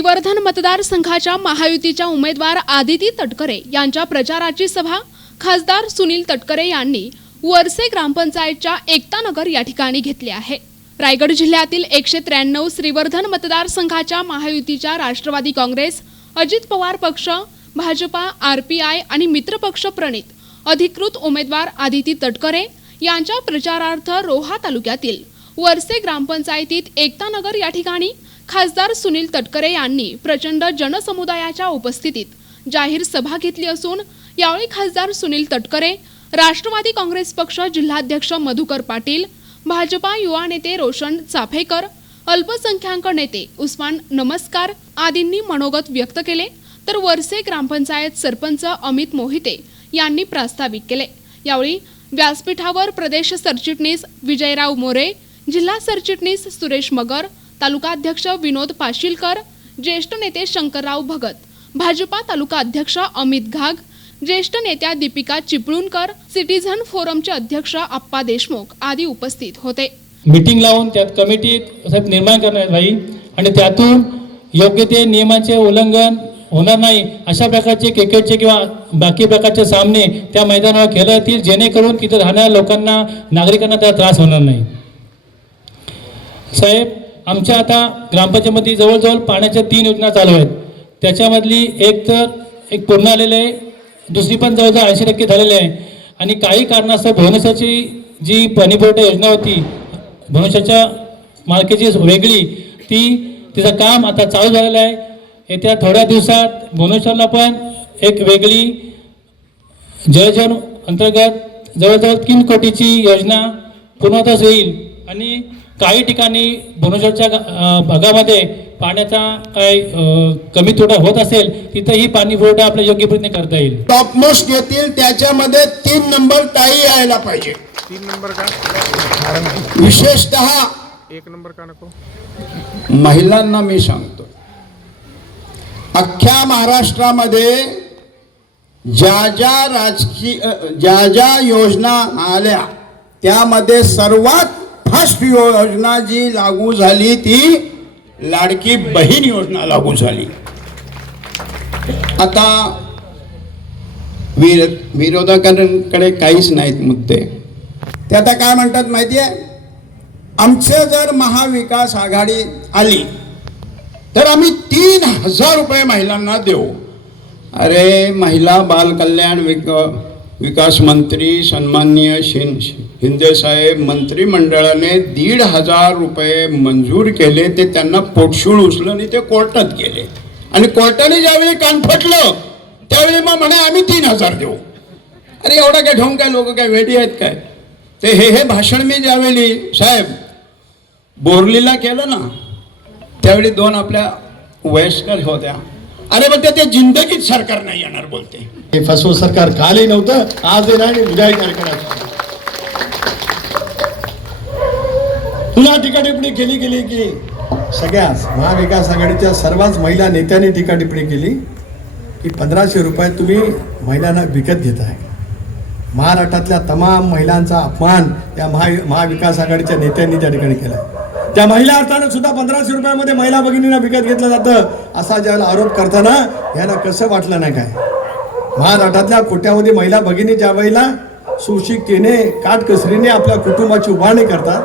श्रीवर्धन मतदारसंघाच्या महायुतीच्या उमेदवार आदिती तटकरे यांच्या प्रचाराची सभा खासदार सुनील तटकरे यांनी वरसे ग्रामपंचायतच्या एकतानगर या ठिकाणी घेतली आहे। रायगड जिल्ह्यातील 193 श्रीवर्धन मतदारसंघाच्या महायुतीच्या राष्ट्रवादी काँग्रेस, अजित पवार पक्ष, भाजपा, आरपीआय आणि मित्रपक्ष प्रणित अधिकृत उमेदवार आदिती तटकरे यांच्या प्रचारार्थ रोहा तालुक्यातील वरसे ग्रामपंचायतीत एकतानगर या ठिकाणी खासदार सुनील तटकरे यांनी प्रचंड जनसमुदायाच्या उपस्थितीत जाहीर सभा घेतली असून यावेळी खासदार सुनील तटकरे, राष्ट्रवादी काँग्रेस पक्ष जिल्हाध्यक्ष मधुकर पाटील, भाजपा युवा नेते रोशन चाफेकर, अल्पसंख्याक नेते उस्मान नमस्कार आदींनी मनोगत व्यक्त केले। तर वरसे ग्रामपंचायत सरपंच अमित मोहिते यांनी प्रास्ताविक केले। यावेळी व्यासपीठावर प्रदेश सरचिटणीस विजयराव मोरे, जिल्हा सरचिटणीस सुरेश मगर, तालुकाध्यक्ष विनोद पाशीलकर, ज्येष्ठ नेते शंकरराव भगत, भाजपा तालुका अध्यक्ष अमित घाग, ज्येष्ठ नेत्या दीपिका चिपळूणकर, सिटीझन फोरमचे अध्यक्ष आप्पा देशमुख आदी उपस्थित होते। मीटिंग लावून त्यात कमिटी निर्माण करण्यात राहील आणि त्यातून योग्य ते नियमांचे उल्लंघन होणार नाही अशा प्रकारचे क्रिकेटचे किंवा बाकी प्रकारचे सामने त्या मैदानावर खेळले जातील, जेणेकरून तिथे राहणाऱ्या लोकांना, नागरिकांना त्याचा त्रास होणार नाही। साहेब, आमच्या आता ग्रामपंचायतीमध्ये जवळजवळ पाण्याच्या 3 योजना चालू आहेत। त्याच्यामधली एक पूर्ण आलेली आहे, दुसरी पण जवळजवळ 80% झालेली आहे आणि काही कारणास्तव भुवनेश्वरची जी पाणीपुरवठा योजना होती, भुवनेश्वरच्या मालकीची वेगळी, तिचं काम आता चालू झालेलं आहे। येत्या थोड्या दिवसात भुवनेश्वरला पण एक वेगळी जलजीवन अंतर्गत जवळजवळ 3 कोटीची योजना पूर्णत्वास येईल आणि काही ठिकाणी भुवनेश्वरच्या भागामध्ये पाण्याचा काही कमी थोडा होत असेल तिथेही पाणी पुरवठा आपल्या योग्य पद्धतीने करता येईल। टॉपमोस्ट येतील त्याच्यामध्ये 3 नंबर टाई यायला पाहिजे। 3 नंबर का विशेषतः 1 नंबर का नको? महिलांना मी सांगतो, अख्ख्या महाराष्ट्रामध्ये ज्या ज्या योजना आल्या त्यामध्ये सर्वात फर्स्ट योजना जी लागू झाली ती लाडकी बहीण योजना लागू झाली। आता विरोधकांकडे काहीच नाहीत मुद्दे। ते आता काय म्हणतात माहिती आहे, आमचे जर महाविकास आघाडी आली तर आम्ही 3000 रुपये महिलांना देऊ। अरे, महिला बाल कल्याण विकास मंत्री सन्माननीय शिंदे साहेब मंत्रिमंडळाने 1500 रुपये मंजूर केले, ते त्यांना पोटशूळ उचलून आणि ते कोर्टात गेले आणि कोर्टाने ज्यावेळी कान फटलं त्यावेळी मग म्हणे आम्ही 3000 देऊ। अरे, एवढं काय ढोंग, काय लोक काय वेडी आहेत काय? ते हे भाषण मी ज्यावेळी साहेब बोरलीला केलं ना त्यावेळी 2 आपल्या वयस्कर होत्या। अरे मग ते जिंदगीत सरकार नाही येणार बोलते। हे फसवं सरकार कालही नव्हतं, आज नाही, उद्याही कार्यक्रमात पुन्हा टीका टिप्पणी केली गेली की सगळ्याच महाविकास आघाडीच्या सर्वच महिला नेत्यांनी टीका टिप्पणी केली की 1500 रुपये तुम्ही महिलांना विकत घेत आहे। महाराष्ट्रातल्या तमाम महिलांचा अपमान या महाविकास आघाडीच्या नेत्यांनी त्या ठिकाणी केला। त्या महिला अर्थानं सुद्धा 1500 रुपयामध्ये महिला भगिनींना विकत घेतलं जातं असा ज्याला आरोप करताना यांना कसं वाटलं नाही काय? महाराष्ट्रातल्या कोट्यावधी महिला भगिनी ज्या वेळेला सुशिक्षितेने काटकसरीने आपल्या कुटुंबाची उभारणी करतात,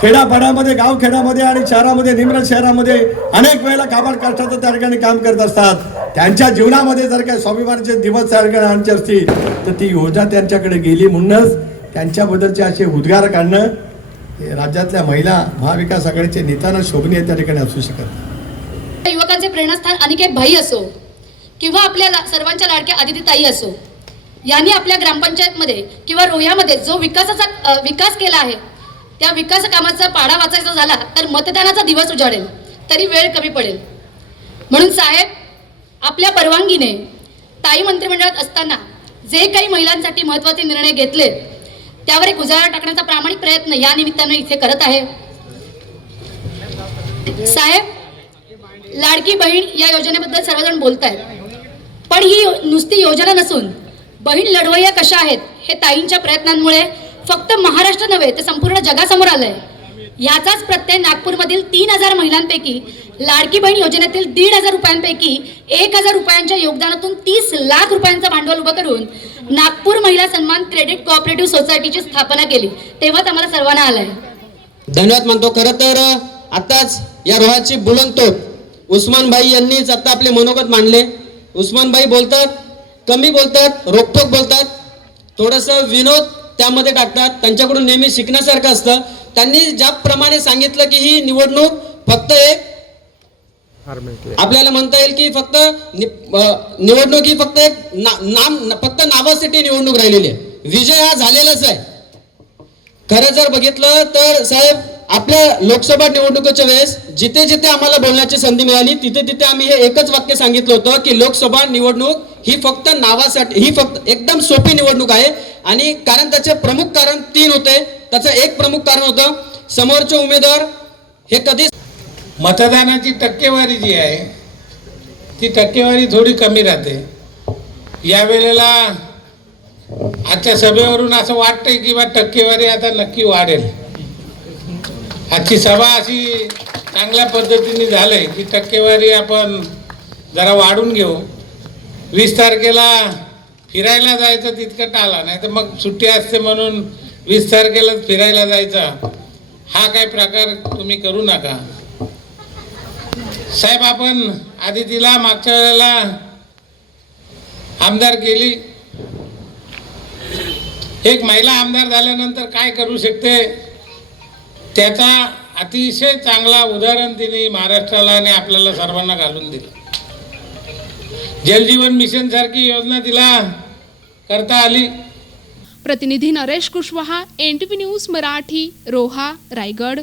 खेड्यापाड्यामध्ये, गावखेड्यामध्ये आणि शहरामध्ये, निम्न शहरामध्ये अनेक वेळेला काबाड कष्टाचं त्या ठिकाणी काम करत असतात, त्यांच्या जीवनामध्ये जर काही स्वाभिमानाचे दिवस त्या ठिकाणी आणायचे असतील तर ती योजना त्यांच्याकडे गेली। म्हणूनच त्यांच्याबद्दलचे असे उद्गार काढणं राज्यातल्या महिला महाविकास आघाडीचे नेत्यांना शोभनीय त्या ठिकाणी असू शकत नाही। युवकांचे प्रेरणास्थान अनिकेत भाई असो किंवा आपल्या सर्वांच्या लाडक्या आदिती ताई असो, यांनी आपल्या ग्रामपंचायतमध्ये किंवा रोह्यामध्ये जो विकास केला आहे त्या विकास कामाचा पाढा वाचायचा झाला तर मतदानाचा दिवस उजाडेल तरी वेळ कमी पडेल। म्हणून साहेब, आपल्या परवानगीने ताई मंत्रिमंडळात असताना जे काही महिलांसाठी महत्त्वाचे निर्णय घेतले त्यावर एक उजाळा टाकण्याचा प्रामाणिक प्रयत्न या निमित्ताने इथे करत आहे। साहेब, लाडकी बहीण या योजनेबद्दल सर्वजण बोलतायत, पण ही नुसती योजना नसून बहीण लढवय्या कशा आहेत हे ताईंच्या प्रयत्नांमुळे फक्त महाराष्ट्र नव्हे तर संपूर्ण जगासमोर आलंय। याचाच प्रत्यय नागपूरमधील 3000 महिलांपैकी लाडकी बहीण योजनेतील 1,500 रुपयांपैकी 1,000 रुपयांच्या योगदानातून 30 लाख रुपयांचं भांडवल उभं करून नागपूर महिला सन्मान क्रेडिट कोऑपरेटिव्ह सोसायटीची स्थापना केली. तेव्हाच आम्हाला सर्वांना आलंय. धन्यवाद मानतो. खरं तर आताच या रोहाची बुलंदतोप उस्मान भाई यांनीच आता आपले मनोगत मांडले. उस्मान भाई बोलतात, कमी बोलतात, रोखोक बोलतात, थोडंसं विनोद त्यामध्ये टाकतात. त्यांच्याकडून नेहमी शिकण्यासारखं असतं. त्यांनी ज्याप्रमाणे सांगितलं की ही निवडणूक फक्त एक आपल्याला म्हणता येईल की फक्त निवडणूक ही फक्त एक फक्त नावासाठी निवडणूक राहिलेली आहे. विजय हा झालेलाच आहे. खरं जर बघितलं तर साहेब, आपल्या लोकसभा निवडणुकीच्या वेळेस जिथे जिथे आम्हाला बोलण्याची संधी मिळाली तिथे तिथे आम्ही हे एकच वाक्य सांगितलं होतं की लोकसभा निवडणूक ही फक्त नावासाठी, ही फक्त एकदम सोपी निवडणूक आहे. आणि कारण त्याचे प्रमुख कारण 3 होते. त्याचं एक प्रमुख कारण होतं, समोरचे उमेदवार हे कधीच मतदानाची टक्केवारी जी आहे ती टक्केवारी थोडी कमी राहते. यावेळेला आजच्या सभेवरून असं वाटतंय की बा टक्केवारी आता नक्की वाढेल. आजची सभा अशी चांगल्या पद्धतीने झालंय की टक्केवारी आपण जरा वाढून घेऊ. 20 तारखेला फिरायला जायचं तितकं टाळा, नाही तर मग सुट्टी असते म्हणून 20 तारखेलाच फिरायला जायचा हा काय प्रकार तुम्ही करू नका. साहेब, आपण आदितीला मागच्या वेळेला आमदार केली. एक महिला आमदार झाल्यानंतर काय करू शकते त्याचा अतिशय चांगला उदाहरण तिने महाराष्ट्राला आणि आपल्याला सर्वांना घालून दिलं. जलजीवन मिशन सारखी योजना तिला करता आली. प्रतिनिधी नरेश कुशवाहा, NTV न्यूज मराठी, रोहा, रायगड.